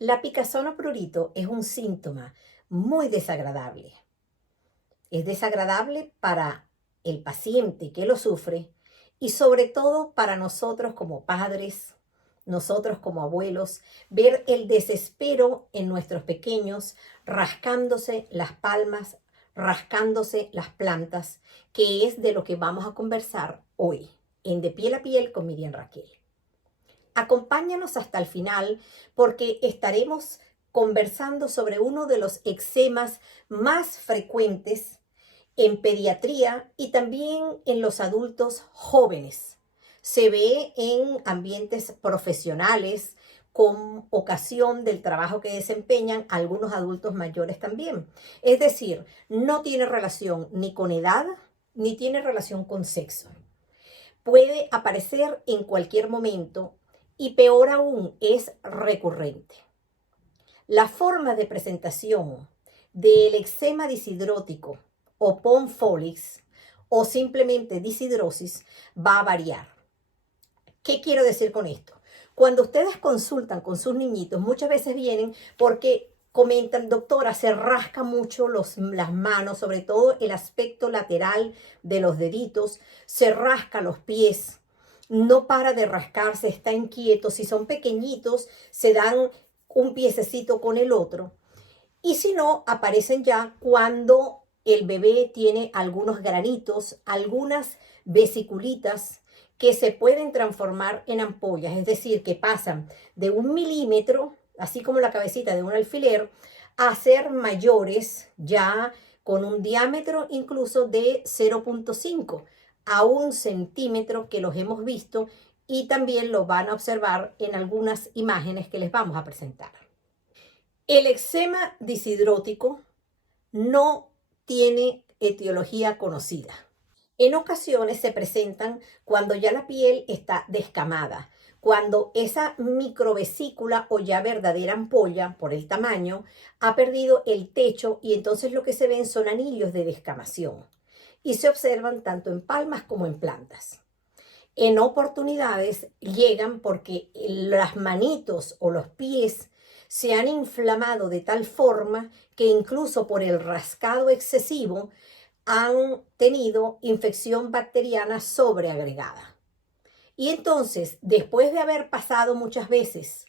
La picazón o prurito es un síntoma muy desagradable. Es desagradable para el paciente que lo sufre y sobre todo para nosotros como padres, nosotros como abuelos, ver el desespero en nuestros pequeños rascándose las palmas, rascándose las plantas, que es de lo que vamos a conversar hoy en De Piel a Piel con Miriam Raquel. Acompáñanos hasta el final porque estaremos conversando sobre uno de los eczemas más frecuentes en pediatría y también en los adultos jóvenes. Se ve en ambientes profesionales con ocasión del trabajo que desempeñan algunos adultos mayores también. Es decir, no tiene relación ni con edad ni tiene relación con sexo. Puede aparecer en cualquier momento y peor aún es recurrente. La forma de presentación del eczema disidrótico o ponfolix o simplemente disidrosis va a variar. ¿Qué quiero decir con esto? Cuando ustedes consultan con sus niñitos, muchas veces vienen porque comentan, doctora, se rasca mucho las manos, sobre todo el aspecto lateral de los deditos, se rasca los pies, no para de rascarse, está inquieto. Si son pequeñitos, se dan un piececito con el otro. Y si no, aparecen ya cuando el bebé tiene algunos granitos, algunas vesiculitas que se pueden transformar en ampollas, es decir, que pasan de 1 milímetro, así como la cabecita de un alfiler, a ser mayores ya con un diámetro incluso de 0,5 a 1 centímetro, que los hemos visto y también lo van a observar en algunas imágenes que les vamos a presentar. El eczema disidrótico no tiene etiología conocida. En ocasiones se presentan cuando ya la piel está descamada, cuando esa microvesícula o ya verdadera ampolla, por el tamaño, ha perdido el techo y entonces lo que se ven son anillos de descamación y se observan tanto en palmas como en plantas. En oportunidades llegan porque las manitos o los pies se han inflamado de tal forma que incluso por el rascado excesivo han tenido infección bacteriana sobreagregada. Y entonces, después de haber pasado muchas veces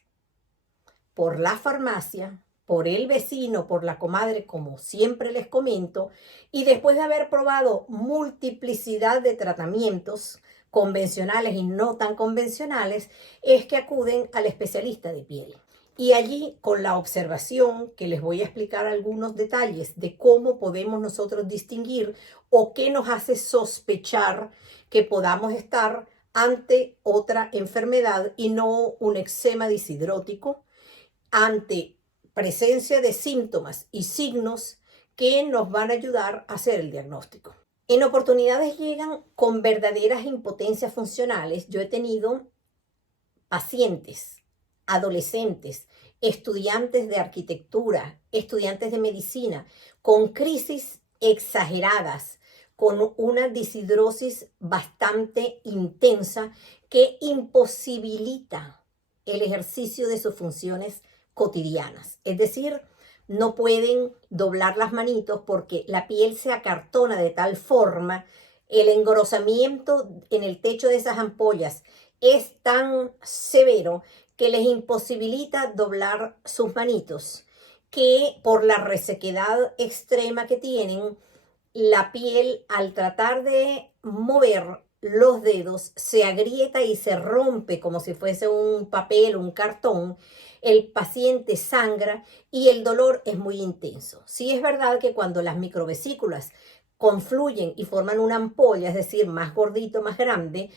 por la farmacia, por el vecino, por la comadre, como siempre les comento, y después de haber probado multiplicidad de tratamientos convencionales y no tan convencionales, es que acuden al especialista de piel. Y allí, con la observación, que les voy a explicar algunos detalles de cómo podemos nosotros distinguir o qué nos hace sospechar que podamos estar ante otra enfermedad y no un eczema disidrótico, ante presencia de síntomas y signos que nos van a ayudar a hacer el diagnóstico. En oportunidades llegan con verdaderas impotencias funcionales. Yo he tenido pacientes, adolescentes, estudiantes de arquitectura, estudiantes de medicina, con crisis exageradas, con una disidrosis bastante intensa que imposibilita el ejercicio de sus funciones cotidianas. Es decir, no pueden doblar las manitos porque la piel se acartona de tal forma, el engrosamiento en el techo de esas ampollas es tan severo que les imposibilita doblar sus manitos, que por la resequedad extrema que tienen, la piel al tratar de mover los dedos se agrieta y se rompe como si fuese un papel, un cartón. El paciente sangra y el dolor es muy intenso. Sí es verdad que cuando las microvesículas confluyen y forman una ampolla, es decir, más gordito, más grande,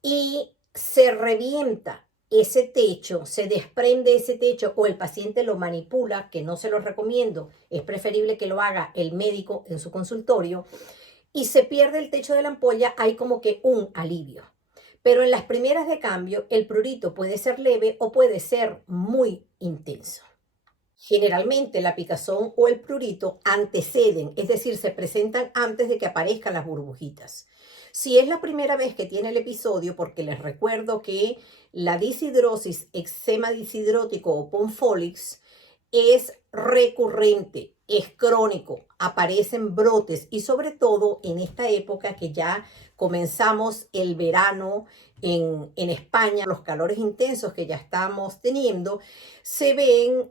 y se revienta ese techo, se desprende ese techo o el paciente lo manipula, que no se lo recomiendo, es preferible que lo haga el médico en su consultorio, y se pierde el techo de la ampolla, hay como que un alivio. Pero en las primeras de cambio, el prurito puede ser leve o puede ser muy intenso. Generalmente la picazón o el prurito anteceden, es decir, se presentan antes de que aparezcan las burbujitas. Si es la primera vez que tiene el episodio, porque les recuerdo que la deshidrosis, eczema deshidrótico o ponfolix es recurrente, es crónico, aparecen brotes y sobre todo en esta época que ya comenzamos el verano en España, los calores intensos que ya estamos teniendo,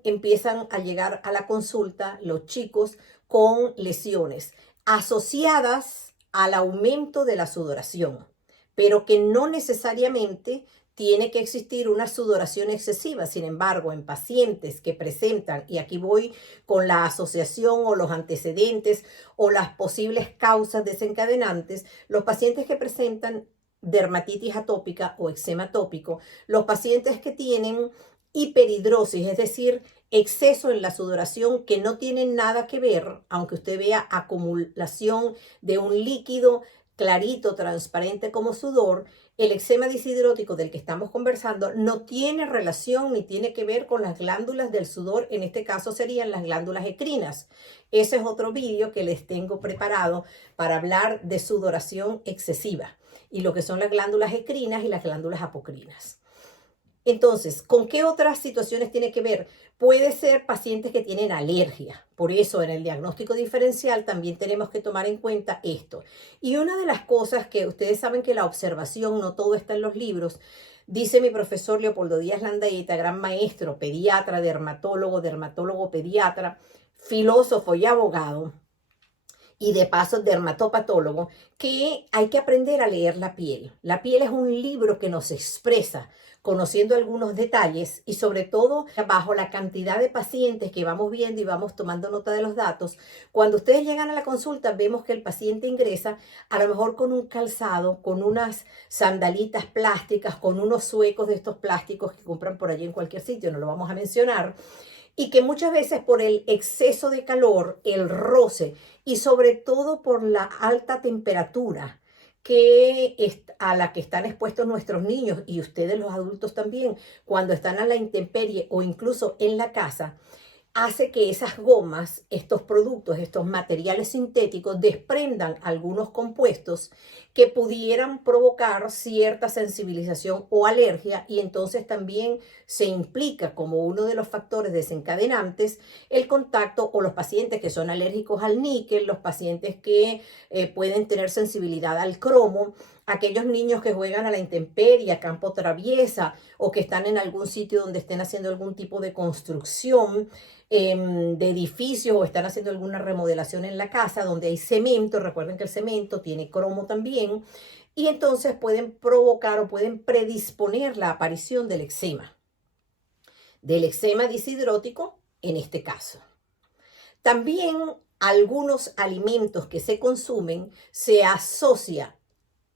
empiezan a llegar a la consulta los chicos con lesiones asociadas al aumento de la sudoración, pero que no necesariamente tiene que existir una sudoración excesiva. Sin embargo, en pacientes que presentan, y aquí voy con la asociación o los antecedentes o las posibles causas desencadenantes, los pacientes que presentan dermatitis atópica o eczema atópico, los pacientes que tienen hiperhidrosis, es decir, exceso en la sudoración que no tiene nada que ver, aunque usted vea acumulación de un líquido clarito, transparente como sudor, el eczema deshidrótico del que estamos conversando no tiene relación ni tiene que ver con las glándulas del sudor, en este caso serían las glándulas ecrinas. Ese es otro vídeo que les tengo preparado para hablar de sudoración excesiva y lo que son las glándulas ecrinas y las glándulas apocrinas. Entonces, ¿con qué otras situaciones tiene que ver? Puede ser pacientes que tienen alergia. Por eso en el diagnóstico diferencial también tenemos que tomar en cuenta esto. Y una de las cosas que ustedes saben que la observación, no todo está en los libros, dice mi profesor Leopoldo Díaz Landaeta, gran maestro, pediatra, dermatólogo pediatra, filósofo y abogado, y de paso dermatopatólogo, que hay que aprender a leer la piel. La piel es un libro que nos expresa, conociendo algunos detalles y sobre todo bajo la cantidad de pacientes que vamos viendo y vamos tomando nota de los datos. Cuando ustedes llegan a la consulta, vemos que el paciente ingresa a lo mejor con un calzado, con unas sandalitas plásticas, con unos suecos de estos plásticos que compran por allí en cualquier sitio, no lo vamos a mencionar, y que muchas veces por el exceso de calor, el roce y sobre todo por la alta temperatura a la que están expuestos nuestros niños y ustedes los adultos también, cuando están a la intemperie o incluso en la casa, hace que esas gomas, estos productos, estos materiales sintéticos desprendan algunos compuestos que pudieran provocar cierta sensibilización o alergia y entonces también se implica como uno de los factores desencadenantes el contacto o los pacientes que son alérgicos al níquel, los pacientes que pueden tener sensibilidad al cromo, aquellos niños que juegan a la intemperie, a campo traviesa o que están en algún sitio donde estén haciendo algún tipo de construcción de edificios o están haciendo alguna remodelación en la casa donde hay cemento. Recuerden que el cemento tiene cromo también y entonces pueden provocar o pueden predisponer la aparición del eczema deshidrótico en este caso. También algunos alimentos que se consumen se asocia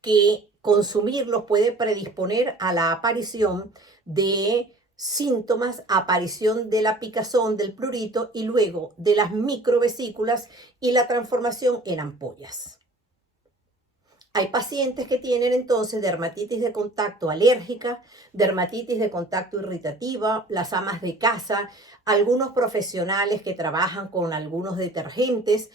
que consumirlos puede predisponer a la aparición de síntomas, aparición de la picazón, del prurito y luego de las microvesículas y la transformación en ampollas. Hay pacientes que tienen entonces dermatitis de contacto alérgica, dermatitis de contacto irritativa, las amas de casa, algunos profesionales que trabajan con algunos detergentes,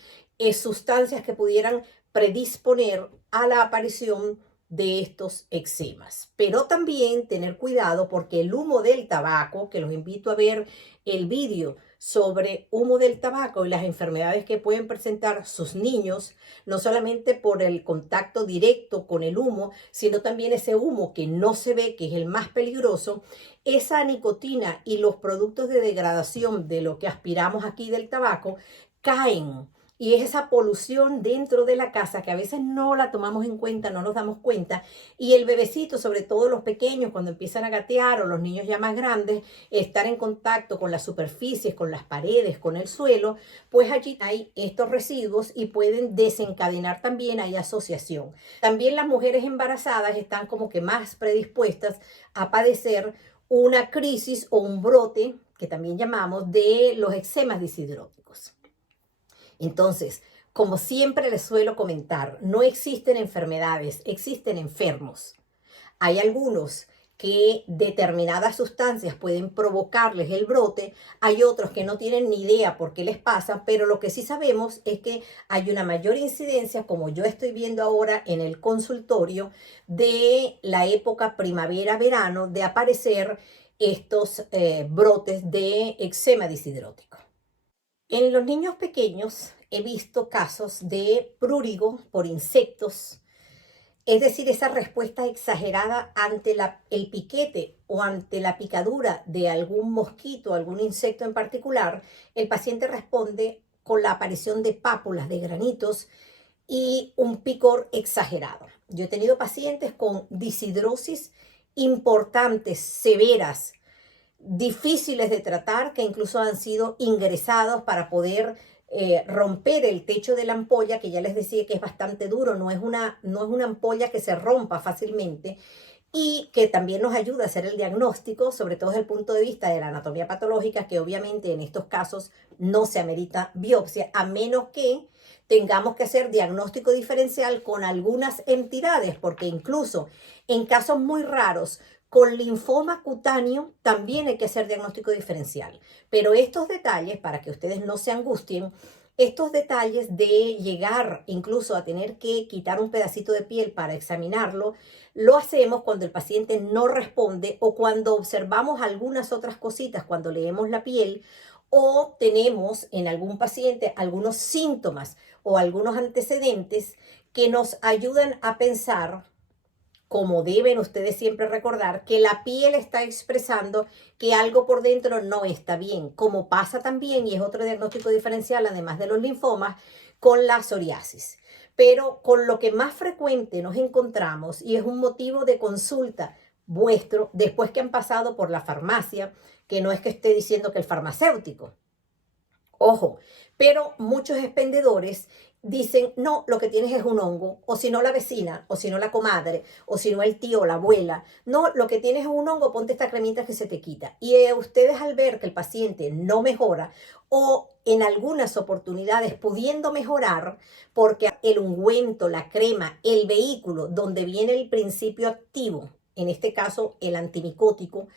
sustancias que pudieran predisponer a la aparición de estos eczemas. Pero también tener cuidado porque el humo del tabaco, que los invito a ver el vídeo sobre humo del tabaco y las enfermedades que pueden presentar sus niños, no solamente por el contacto directo con el humo, sino también ese humo que no se ve, que es el más peligroso, esa nicotina y los productos de degradación de lo que aspiramos aquí del tabaco caen. Y es esa polución dentro de la casa que a veces no la tomamos en cuenta, no nos damos cuenta. Y el bebecito, sobre todo los pequeños, cuando empiezan a gatear o los niños ya más grandes, estar en contacto con las superficies, con las paredes, con el suelo, pues allí hay estos residuos y pueden desencadenar también, hay asociación. También las mujeres embarazadas están como que más predispuestas a padecer una crisis o un brote, que también llamamos, de los eczemas deshidróticos. Entonces, como siempre les suelo comentar, no existen enfermedades, existen enfermos. Hay algunos que determinadas sustancias pueden provocarles el brote, hay otros que no tienen ni idea por qué les pasa, pero lo que sí sabemos es que hay una mayor incidencia, como yo estoy viendo ahora en el consultorio, de la época primavera-verano, de aparecer estos brotes de eczema deshidrótico. En los niños pequeños he visto casos de prurigo por insectos, es decir, esa respuesta exagerada ante el piquete o ante la picadura de algún mosquito, algún insecto en particular, el paciente responde con la aparición de pápulas, de granitos y un picor exagerado. Yo he tenido pacientes con disidrosis importantes, severas, difíciles de tratar, que incluso han sido ingresados para poder romper el techo de la ampolla, que ya les decía que es bastante duro, no es una ampolla que se rompa fácilmente, y que también nos ayuda a hacer el diagnóstico, sobre todo desde el punto de vista de la anatomía patológica, que obviamente en estos casos no se amerita biopsia, a menos que tengamos que hacer diagnóstico diferencial con algunas entidades, porque incluso en casos muy raros, con linfoma cutáneo también hay que hacer diagnóstico diferencial. Pero estos detalles, para que ustedes no se angustien, estos detalles de llegar incluso a tener que quitar un pedacito de piel para examinarlo, lo hacemos cuando el paciente no responde o cuando observamos algunas otras cositas, cuando leemos la piel o tenemos en algún paciente algunos síntomas o algunos antecedentes que nos ayudan a pensar, como deben ustedes siempre recordar, que la piel está expresando que algo por dentro no está bien, como pasa también, y es otro diagnóstico diferencial, además de los linfomas, con la psoriasis. Pero con lo que más frecuente nos encontramos, y es un motivo de consulta vuestro, después que han pasado por la farmacia, que no es que esté diciendo que el farmacéutico, ojo, pero muchos expendedores dicen, no, lo que tienes es un hongo, o si no la vecina, o si no la comadre, o si no el tío, la abuela, no, lo que tienes es un hongo, ponte esta cremita que se te quita. Y ustedes al ver que el paciente no mejora, o en algunas oportunidades pudiendo mejorar, porque el ungüento, la crema, el vehículo donde viene el principio activo, en este caso el antimicótico,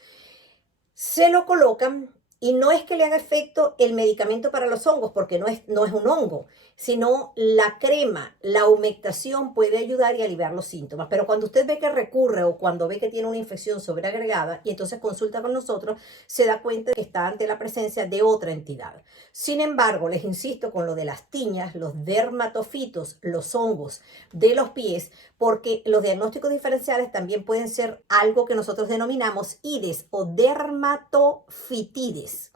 se lo colocan y no es que le haga efecto el medicamento para los hongos, porque no es un hongo, sino la crema, la humectación puede ayudar y aliviar los síntomas. Pero cuando usted ve que recurre o cuando ve que tiene una infección sobreagregada y entonces consulta con nosotros, se da cuenta de que está ante la presencia de otra entidad. Sin embargo, les insisto con lo de las tiñas, los dermatofitos, los hongos de los pies, porque los diagnósticos diferenciales también pueden ser algo que nosotros denominamos ides o dermatofitides.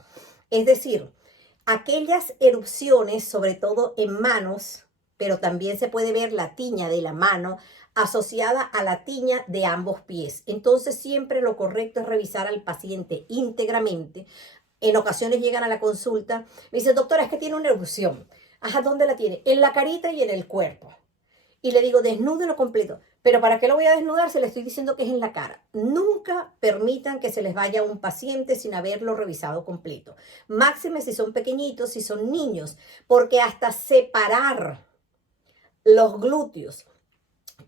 Es decir, aquellas erupciones, sobre todo en manos, pero también se puede ver la tiña de la mano asociada a la tiña de ambos pies. Entonces siempre lo correcto es revisar al paciente íntegramente. En ocasiones llegan a la consulta, me dicen, doctora, es que tiene una erupción. Ajá, ¿dónde la tiene? En la carita y en el cuerpo. Y le digo, desnúdelo completo. Pero ¿para qué lo voy a desnudar? Se le estoy diciendo que es en la cara. Nunca permitan que se les vaya un paciente sin haberlo revisado completo. Máxime si son pequeñitos, si son niños, porque hasta separar los glúteos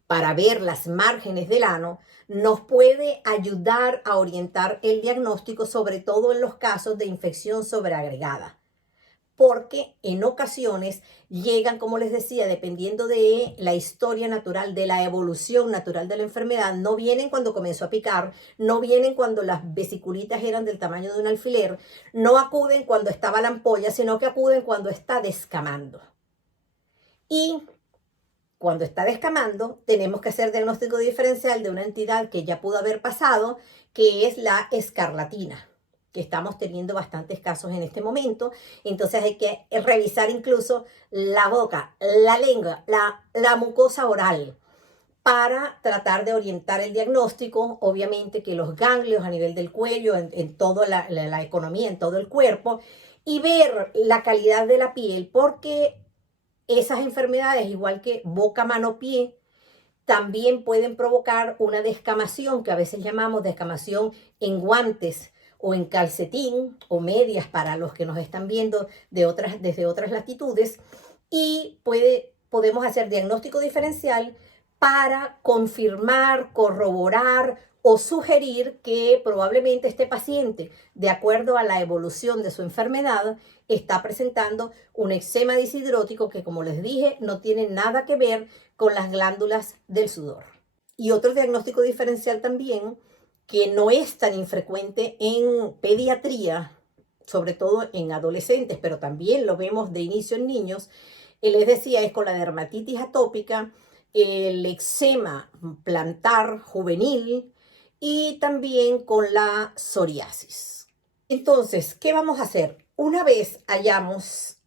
para ver las márgenes del ano nos puede ayudar a orientar el diagnóstico, sobre todo en los casos de infección sobreagregada. Porque en ocasiones llegan, como les decía, dependiendo de la historia natural, de la evolución natural de la enfermedad, no vienen cuando comenzó a picar, no vienen cuando las vesiculitas eran del tamaño de un alfiler, no acuden cuando estaba la ampolla, sino que acuden cuando está descamando. Y cuando está descamando, tenemos que hacer diagnóstico diferencial de una entidad que ya pudo haber pasado, que es la escarlatina, que estamos teniendo bastantes casos en este momento. Entonces hay que revisar incluso la boca, la lengua, la mucosa oral para tratar de orientar el diagnóstico. Obviamente que los ganglios a nivel del cuello, en toda la economía, en todo el cuerpo, y ver la calidad de la piel, porque esas enfermedades, igual que boca, mano, pie, también pueden provocar una descamación, que a veces llamamos descamación en guantes o en calcetín o medias para los que nos están viendo desde otras latitudes, y podemos hacer diagnóstico diferencial para confirmar, corroborar o sugerir que probablemente este paciente, de acuerdo a la evolución de su enfermedad, está presentando un eczema deshidrótico que, como les dije, no tiene nada que ver con las glándulas del sudor. Y otro diagnóstico diferencial también, que no es tan infrecuente en pediatría, sobre todo en adolescentes, pero también lo vemos de inicio en niños, les decía, es con la dermatitis atópica, el eczema plantar juvenil y también con la psoriasis. Entonces, ¿qué vamos a hacer? Una vez hayamos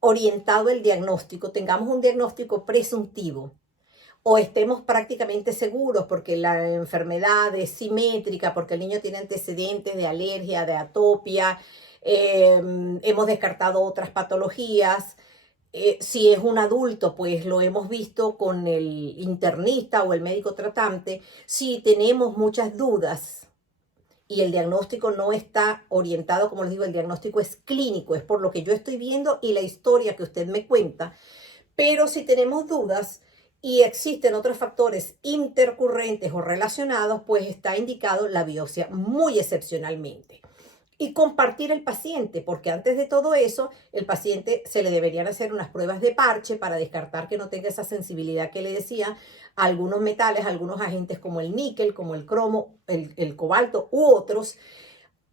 orientado el diagnóstico, tengamos un diagnóstico presuntivo o estemos prácticamente seguros porque la enfermedad es simétrica, porque el niño tiene antecedentes de alergia, de atopia, hemos descartado otras patologías. Si es un adulto, pues lo hemos visto con el internista o el médico tratante. Si tenemos muchas dudas y el diagnóstico no está orientado, como les digo, el diagnóstico es clínico, es por lo que yo estoy viendo y la historia que usted me cuenta. Pero si tenemos dudas y existen otros factores intercurrentes o relacionados, pues está indicado la biopsia muy excepcionalmente. Y compartir el paciente, porque antes de todo eso, el paciente se le deberían hacer unas pruebas de parche para descartar que no tenga esa sensibilidad que le decía a algunos metales, a algunos agentes como el níquel, como el cromo, el cobalto u otros,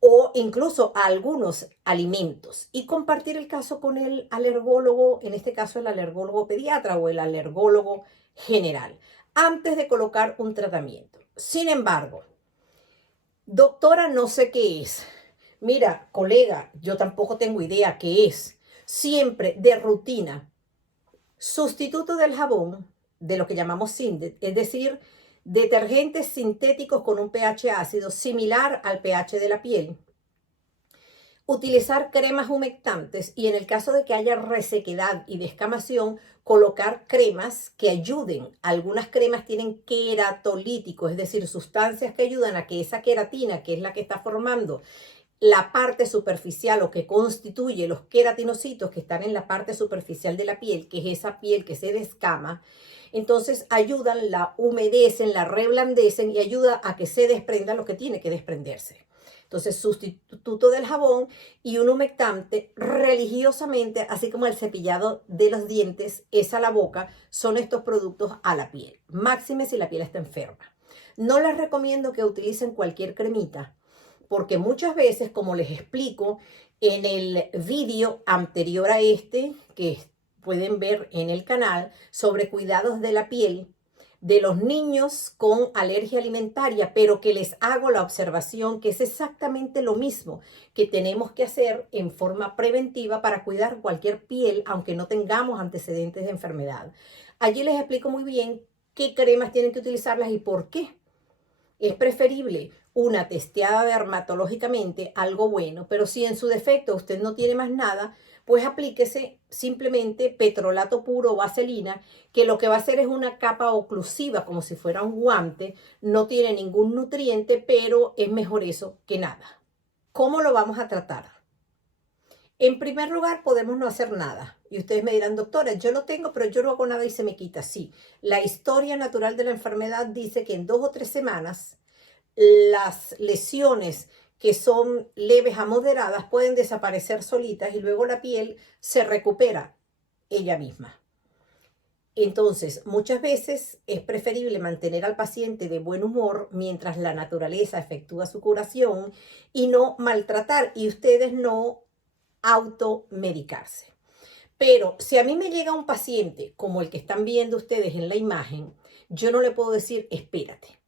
o incluso a algunos alimentos. Y compartir el caso con el alergólogo, en este caso el alergólogo pediatra o el alergólogo general, antes de colocar un tratamiento. Sin embargo, doctora, no sé qué es. Mira, colega, yo tampoco tengo idea qué es. Siempre de rutina. Sustituto del jabón, de lo que llamamos Sindet, es decir, detergentes sintéticos con un pH ácido similar al pH de la piel. Utilizar cremas humectantes y en el caso de que haya resequedad y descamación, colocar cremas que ayuden. Algunas cremas tienen queratolíticos, es decir, sustancias que ayudan a que esa queratina, que es la que está formando la parte superficial o que constituye los queratinocitos que están en la parte superficial de la piel, que es esa piel que se descama, entonces ayudan, la humedecen, la reblandecen y ayuda a que se desprenda lo que tiene que desprenderse. Entonces, sustituto del jabón y un humectante religiosamente, así como el cepillado de los dientes, es a la boca, son estos productos a la piel. Máxime si la piel está enferma. No les recomiendo que utilicen cualquier cremita, porque muchas veces, como les explico en el vídeo anterior a este, que pueden ver en el canal, sobre cuidados de la piel, de los niños con alergia alimentaria, pero que les hago la observación que es exactamente lo mismo que tenemos que hacer en forma preventiva para cuidar cualquier piel, aunque no tengamos antecedentes de enfermedad. Allí les explico muy bien qué cremas tienen que utilizarlas y por qué. Es preferible una testeada dermatológicamente, algo bueno, pero si en su defecto usted no tiene más nada, pues aplíquese simplemente petrolato puro o vaselina, que lo que va a hacer es una capa oclusiva, como si fuera un guante, no tiene ningún nutriente, pero es mejor eso que nada. ¿Cómo lo vamos a tratar? En primer lugar, podemos no hacer nada. Y ustedes me dirán, doctora, yo lo tengo, pero yo no hago nada y se me quita. Sí, la historia natural de la enfermedad dice que en 2 o 3 semanas las lesiones que son leves a moderadas pueden desaparecer solitas y luego la piel se recupera ella misma. Entonces, muchas veces es preferible mantener al paciente de buen humor mientras la naturaleza efectúa su curación y no maltratar y ustedes no automedicarse. Pero si a mí me llega un paciente como el que están viendo ustedes en la imagen, yo no le puedo decir, espérate.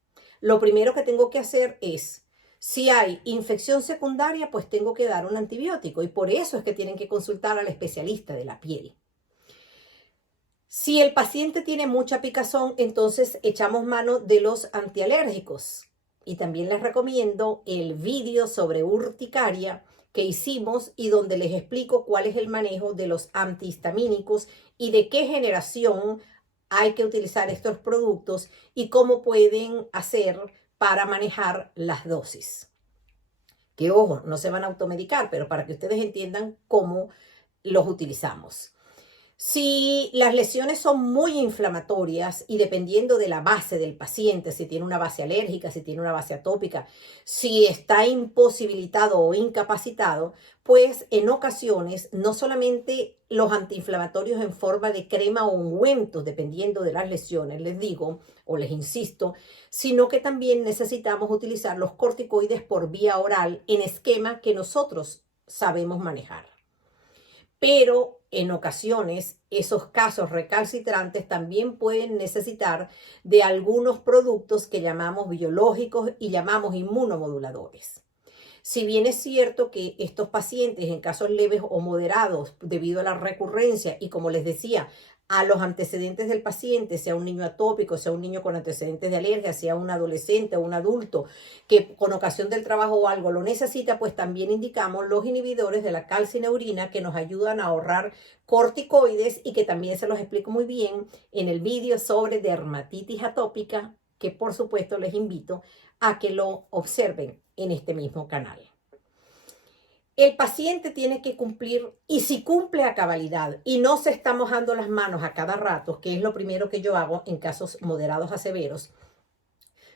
Lo primero que tengo que hacer es, si hay infección secundaria, pues tengo que dar un antibiótico y por eso es que tienen que consultar al especialista de la piel. Si el paciente tiene mucha picazón, entonces echamos mano de los antialérgicos. Y también les recomiendo el vídeo sobre urticaria que hicimos y donde les explico cuál es el manejo de los antihistamínicos y de qué generación hay que utilizar estos productos y cómo pueden hacer para manejar las dosis. Que ojo, no se van a automedicar, pero para que ustedes entiendan cómo los utilizamos. Si las lesiones son muy inflamatorias y dependiendo de la base del paciente, si tiene una base alérgica, si tiene una base atópica, si está imposibilitado o incapacitado, pues en ocasiones no solamente los antiinflamatorios en forma de crema o ungüentos, dependiendo de las lesiones, les digo o les insisto, sino que también necesitamos utilizar los corticoides por vía oral en esquema que nosotros sabemos manejar. Pero en ocasiones esos casos recalcitrantes también pueden necesitar de algunos productos que llamamos biológicos y llamamos inmunomoduladores. Si bien es cierto que estos pacientes en casos leves o moderados debido a la recurrencia y como les decía, a los antecedentes del paciente, sea un niño atópico, sea un niño con antecedentes de alergia, sea un adolescente o un adulto que con ocasión del trabajo o algo lo necesita, pues también indicamos los inhibidores de la calcineurina que nos ayudan a ahorrar corticoides y que también se los explico muy bien en el vídeo sobre dermatitis atópica, que por supuesto les invito a que lo observen en este mismo canal. El paciente tiene que cumplir, y si cumple a cabalidad y no se está mojando las manos a cada rato, que es lo primero que yo hago en casos moderados a severos,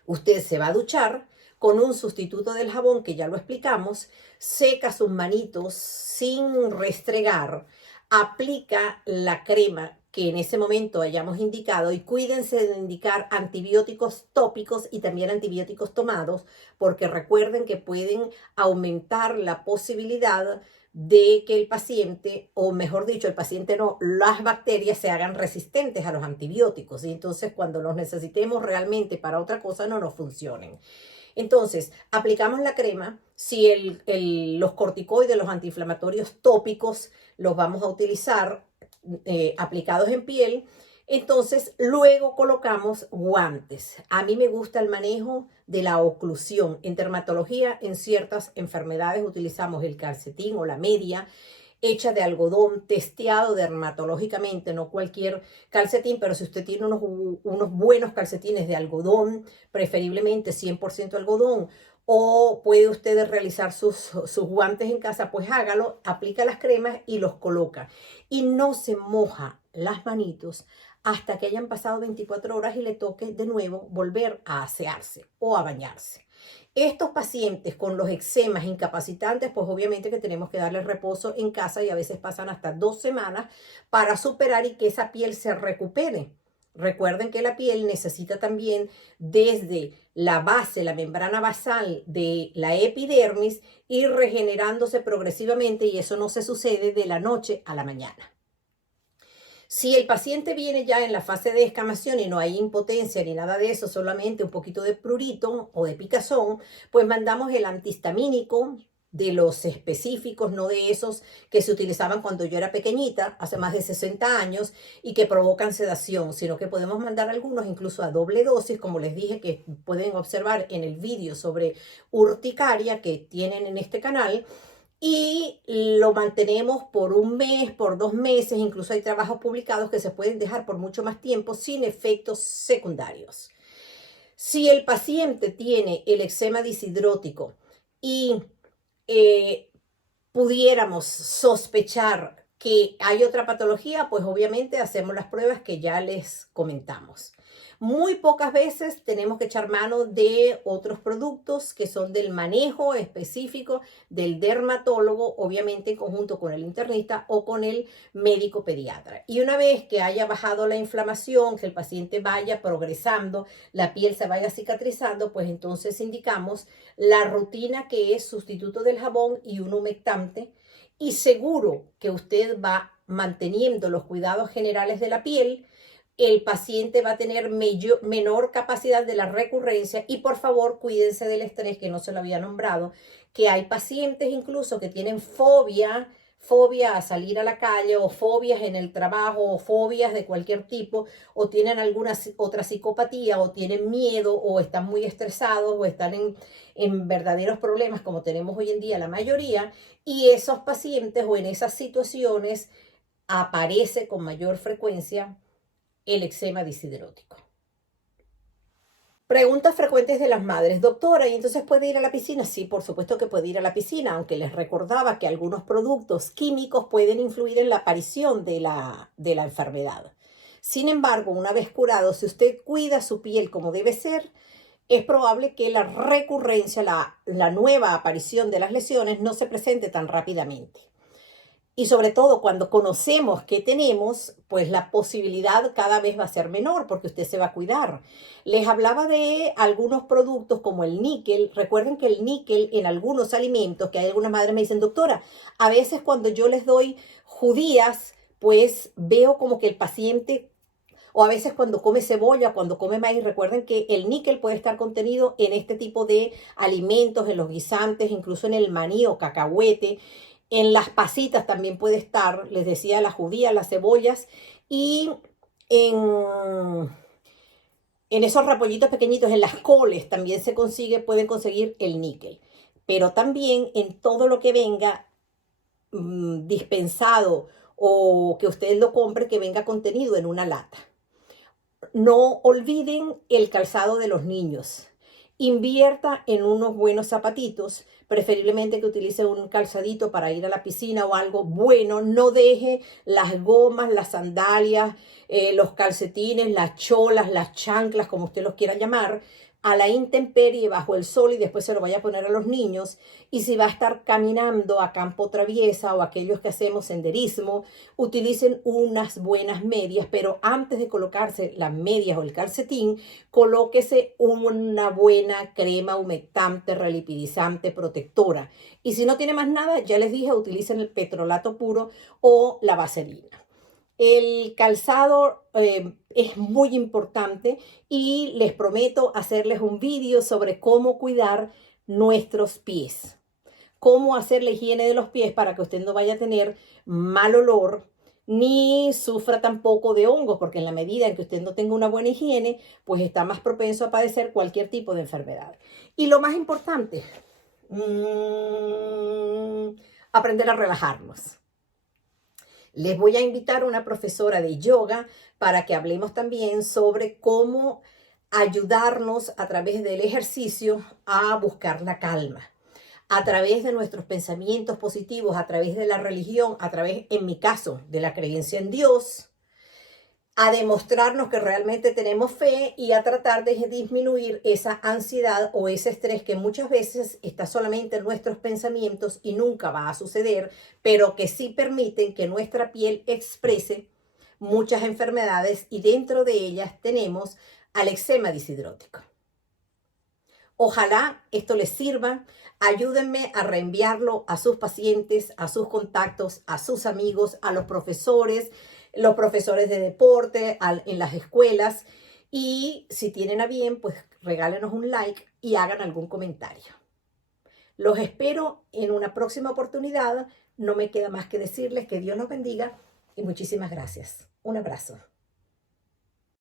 usted se va a duchar con un sustituto del jabón que ya lo explicamos, seca sus manitos sin restregar, aplica la crema que en ese momento hayamos indicado y cuídense de indicar antibióticos tópicos y también antibióticos tomados, porque recuerden que pueden aumentar la posibilidad de que el paciente, o mejor dicho, el paciente no, las bacterias se hagan resistentes a los antibióticos y entonces cuando los necesitemos realmente para otra cosa no nos funcionen. Entonces, aplicamos la crema, si los corticoides, los antiinflamatorios tópicos, los vamos a utilizar aplicados en piel, entonces luego colocamos guantes. A mí me gusta el manejo de la oclusión. En dermatología, en ciertas enfermedades utilizamos el calcetín o la media hecha de algodón, testeado dermatológicamente, no cualquier calcetín, pero si usted tiene unos buenos calcetines de algodón, preferiblemente 100% algodón, o puede usted realizar sus guantes en casa, pues hágalo, aplica las cremas y los coloca. Y no se moja las manitos hasta que hayan pasado 24 horas y le toque de nuevo volver a asearse o a bañarse. Estos pacientes con los eczemas incapacitantes, pues obviamente que tenemos que darles reposo en casa y a veces pasan hasta 2 semanas para superar y que esa piel se recupere. Recuerden que la piel necesita también desde la base, la membrana basal de la epidermis, ir regenerándose progresivamente y eso no se sucede de la noche a la mañana. Si el paciente viene ya en la fase de descamación y no hay impotencia ni nada de eso, solamente un poquito de prurito o de picazón, pues mandamos el antihistamínico de los específicos, no de esos que se utilizaban cuando yo era pequeñita, hace más de 60 años, y que provocan sedación, sino que podemos mandar algunos incluso a doble dosis, como les dije, que pueden observar en el vídeo sobre urticaria que tienen en este canal, y lo mantenemos por 1 mes, por 2 meses, incluso hay trabajos publicados que se pueden dejar por mucho más tiempo sin efectos secundarios. Si el paciente tiene el eczema disidrótico y pudiéramos sospechar que hay otra patología, pues obviamente hacemos las pruebas que ya les comentamos. Muy pocas veces tenemos que echar mano de otros productos que son del manejo específico del dermatólogo, obviamente en conjunto con el internista o con el médico pediatra. Y una vez que haya bajado la inflamación, que el paciente vaya progresando, la piel se vaya cicatrizando, pues entonces indicamos la rutina que es sustituto del jabón y un humectante. Y seguro que usted va manteniendo los cuidados generales de la piel, el paciente va a tener menor capacidad de la recurrencia y por favor cuídense del estrés, que no se lo había nombrado, que hay pacientes incluso que tienen fobia a salir a la calle o fobias en el trabajo o fobias de cualquier tipo o tienen alguna otra psicopatía o tienen miedo o están muy estresados o están en verdaderos problemas como tenemos hoy en día la mayoría y esos pacientes o en esas situaciones aparece con mayor frecuencia el eczema disidrótico. Preguntas frecuentes de las madres. Doctora, ¿y entonces puede ir a la piscina? Sí, por supuesto que puede ir a la piscina, aunque les recordaba que algunos productos químicos pueden influir en la aparición de la enfermedad. Sin embargo, una vez curado, si usted cuida su piel como debe ser, es probable que la recurrencia, la nueva aparición de las lesiones no se presente tan rápidamente. Y sobre todo cuando conocemos qué tenemos, pues la posibilidad cada vez va a ser menor porque usted se va a cuidar. Les hablaba de algunos productos como el níquel. Recuerden que el níquel en algunos alimentos, que hay algunas madres me dicen, doctora, a veces cuando yo les doy judías, pues veo como que el paciente, o a veces cuando come cebolla, cuando come maíz, recuerden que el níquel puede estar contenido en este tipo de alimentos, en los guisantes, incluso en el maní o cacahuete. En las pasitas también puede estar, les decía, las judías, las cebollas y en, en esos repollitos pequeñitos, en las coles también se consigue, pueden conseguir el níquel. Pero también en todo lo que venga dispensado o que usted lo compre que venga contenido en una lata. No olviden el calzado de los niños. Invierta en unos buenos zapatitos, preferiblemente que utilice un calzadito para ir a la piscina o algo bueno. No deje las gomas, las sandalias, los calcetines, las cholas, las chanclas, como usted los quiera llamar, a la intemperie bajo el sol y después se lo vaya a poner a los niños. Y si va a estar caminando a campo traviesa o aquellos que hacemos senderismo, utilicen unas buenas medias, pero antes de colocarse las medias o el calcetín, colóquese una buena crema humectante, relipidizante, protectora. Y si no tiene más nada, ya les dije, utilicen el petrolato puro o la vaselina. El calzado es muy importante y les prometo hacerles un vídeo sobre cómo cuidar nuestros pies. Cómo hacer la higiene de los pies para que usted no vaya a tener mal olor ni sufra tampoco de hongos, porque en la medida en que usted no tenga una buena higiene, pues está más propenso a padecer cualquier tipo de enfermedad. Y lo más importante, aprender a relajarnos. Les voy a invitar a una profesora de yoga para que hablemos también sobre cómo ayudarnos a través del ejercicio a buscar la calma, a través de nuestros pensamientos positivos, a través de la religión, a través, en mi caso, de la creencia en Dios, a demostrarnos que realmente tenemos fe y a tratar de disminuir esa ansiedad o ese estrés que muchas veces está solamente en nuestros pensamientos y nunca va a suceder, pero que sí permiten que nuestra piel exprese muchas enfermedades y dentro de ellas tenemos al eczema disidrótico. Ojalá esto les sirva. Ayúdenme a reenviarlo a sus pacientes, a sus contactos, a sus amigos, a los profesores de deporte, en las escuelas. Y si tienen a bien, pues regálenos un like y hagan algún comentario. Los espero en una próxima oportunidad. No me queda más que decirles que Dios los bendiga y muchísimas gracias. Un abrazo.